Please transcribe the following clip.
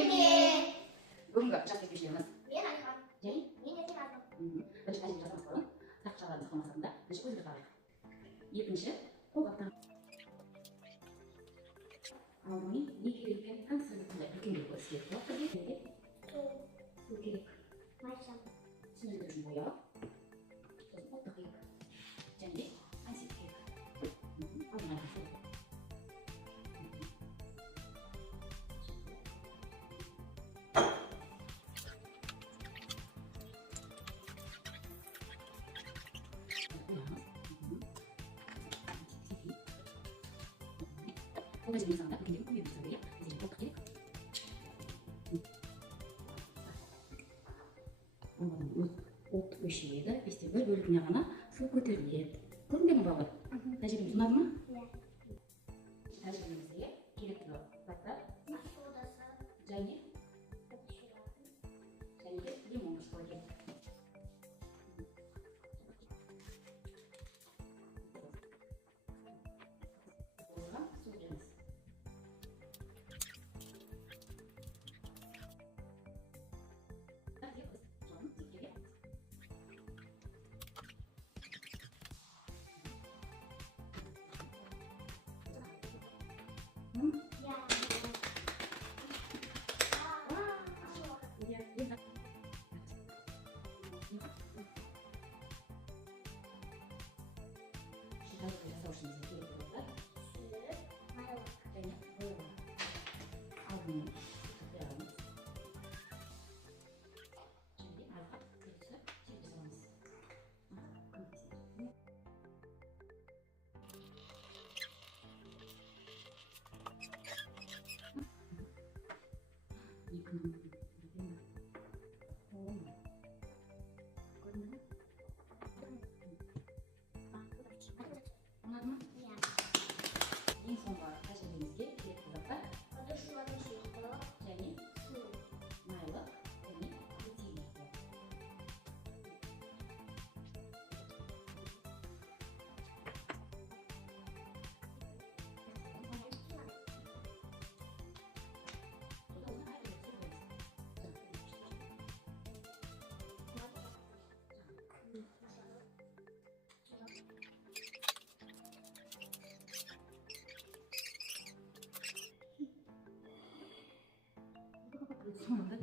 선생님. бүгінгі жас тергеушілеріміз Мен Алихан. және Мен Еркін Азым. бірінші әжем жасамас бұрын тақшалардың сақал мақсатында бірінші көзге қарайық. Екінші қолғаптан алдымен не керекке таныстырып үлкенге көрсетеді. Уақыт керек. Су керек. Майша. Сіңірді үшін бояу. Сосын ұлттық керек. Және де ансет керек. Алдын ала су. Бұл мәжбүр сағында үлкендегі көмек жасау керек. Бізде ұлттық керек. От өшеді, бесте бір бөлігіне ғана су көтеріледі. Көрінбей ме балалар? Тәжірибеміз ұнады ма? Иә. Тәжірибемізге керекті заттар Содасы. және де лимон қоспа керек. Оған су құямыз. Ең соңғы тәжірибемізге керекті заттар Ыдыс-жуатын сұйықтық және су. майлы және глютен. Сонда